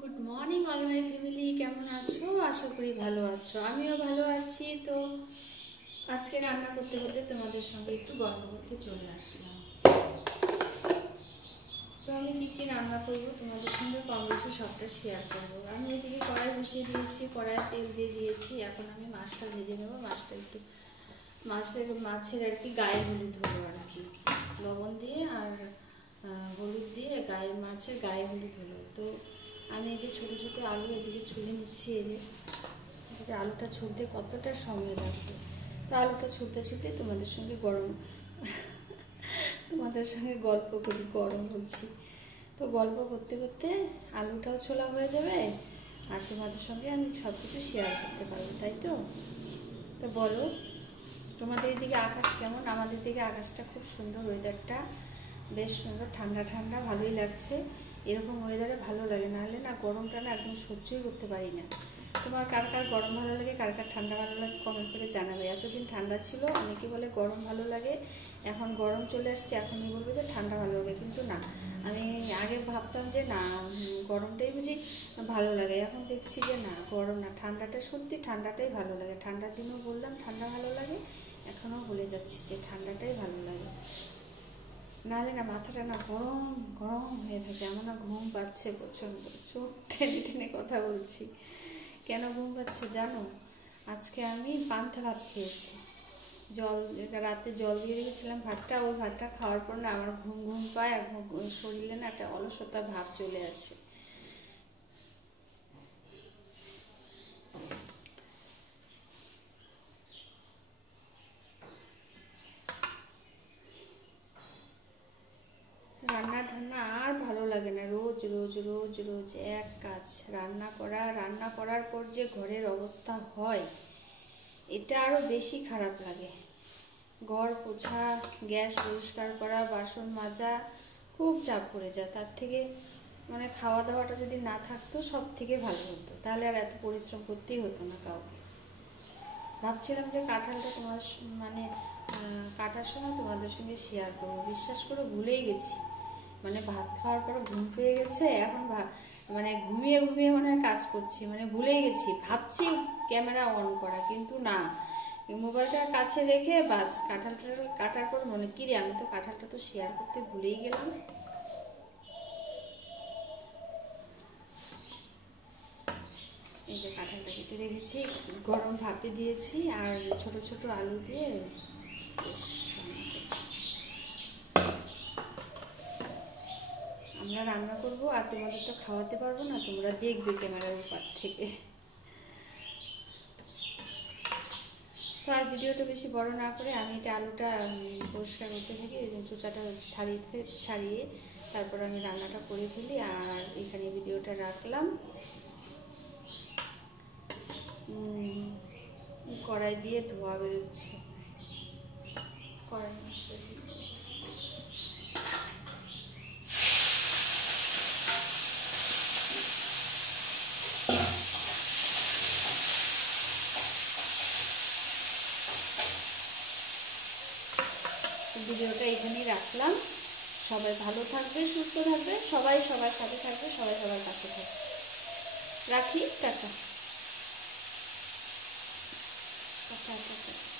Good morning all my family, কেমন আছো? আশা করি ভালো আছো, আমিও ভালো আছি। তো আজকে রান্না করতে করতে তোমাদের সঙ্গে একটু গল্প করতে চলে আসলাম। তো আমি কী কী রান্না করবো তোমাদের সঙ্গে কম বেশি সবটা শেয়ার করবো। আমি এদিকে কড়াই বসিয়ে দিয়েছি, কড়াইয়ে তেল দিয়ে দিয়েছি। এখন আমি মাছটা ভেজে নেবো। মাছটা একটু মাছের আর কি গায়ে হলুদ হলো আর কি, লবণ দিয়ে আর হলুদ দিয়ে মাছের গায়ে হলুদ হলো। তো আমি এই যে ছোটো ছোটো আলু এদিকে ছুলে নিচ্ছি। এই যে এদিকে আলুটা ছুলতে কতটা সময় লাগবে। তো আলুটা ছুলতে ছুলতে তোমাদের সঙ্গে গল্প করি, গরম বলছি। তো গল্প করতে করতে আলুটাও ছোলা হয়ে যাবে আর তোমাদের সঙ্গে আমি সব কিছু শেয়ার করতে পারবো, তাই তো? তো বলো, তোমাদের এদিকে আকাশ কেমন? আমাদের দিকে আকাশটা খুব সুন্দর, ওয়েদারটা বেশ সুন্দর, ঠান্ডা ঠান্ডা, ভালোই লাগছে। এরকম ওয়েদারে ভালো লাগে, নাহলে না গরমটা না একদম সহ্যই করতে পারি না। তোমার কার কার গরম ভালো লাগে, কার কার ঠান্ডা ভালো লাগে কমেন্ট করে জানাবে। এতদিন ঠান্ডা ছিল, অনেকে বলে গরম ভালো লাগে, এখন গরম চলে আসছে, এখনই বলবে যে ঠান্ডা ভালো লাগে। কিন্তু না, আমি আগে ভাবতাম যে না, গরমটাই বুঝি ভালো লাগে। এখন দেখছি যে না, গরম না, ঠান্ডাটা, সত্যি ঠান্ডাটাই ভালো লাগে। ঠান্ডার দিনেও বললাম ঠান্ডা ভালো লাগে, এখনও বলে যাচ্ছি যে ঠান্ডাটাই ভালো লাগে। নাহলে না মাথাটা না গরম গরম হয়ে থাকে, আমার না ঘুম পাচ্ছে প্রচণ্ড। চোখ টেনে টেনে কথা বলছি। কেন ঘুম পাচ্ছে জানো? আজকে আমি পান্তা ভাত খেয়েছি। রাতে জল দিয়ে রেখেছিলাম ভাতটা, ওই ভাতটা খাওয়ার পর না আমার ঘুম ঘুম পায়, আর শরীরে না একটা অলসতা ভাব চলে আসে। রান্না ঠান্না আর ভালো লাগে না, রোজ রোজ রোজ রোজ এক কাজ, রান্না করার পর যে ঘরের অবস্থা হয়, এটা আরও বেশি খারাপ লাগে। ঘর পোছা, গ্যাস পরিষ্কার করা, বাসন মাজা, খুব চাপ পড়ে যায়। তার থেকে মানে খাওয়া দাওয়াটা যদি না থাকতো সব থেকে ভালো হতো, তাহলে আর এত পরিশ্রম করতেই হতো না কাউকে। ভাবছিলাম যে কাঁঠালটা মানে কাটার সময় তোমাদের সঙ্গে শেয়ার করবো, বিশ্বাস করে ভুলেই গেছি। মানে ভাত খাওয়ার পর ঘুম পেয়ে গেছে, এখন মানে ঘুমিয়ে ঘুমিয়ে মনে হয় কাজ করছি, মানে ভুলেই গেছি। ভাবছি ক্যামেরা অন করা, কিন্তু না, মোবাইলটা কাছে রেখে বাস কাঁঠালটা কাটার পর মনে কি রে, আমি তো কাঁঠালটা তো শেয়ার করতে ভুলেই গেলাম। এই যে কাঁঠালটা কেটে রেখেছি, গরম ভাপে দিয়েছি, আর ছোট ছোট আলু দিয়ে আমরা রান্না করব, আর তোমাদের তো খাওয়াতে পারবো না, তোমরা দেখবে ক্যামেরার উপর থেকে। তো আর ভিডিওটা বেশি বড় না করে আমি এটা আলুটা পরিষ্কার করতে থাকি, চোচাটা ছাড়িয়ে তারপর আমি রান্নাটা করে ফেলি। আর এখানে ভিডিওটা রাখলাম। কড়াই দিয়ে ধোয়া বেরোচ্ছে, কড়াই মশলা দিয়ে ভিডিওটা এখানেই রাখলাম। সবাই ভালো থাকবে, সুস্থ থাকবে, সবাই সবার সাথে থাকবে, সবাই সবার কাছে থাকবে। রাখি, টাটা টাটা টাটা।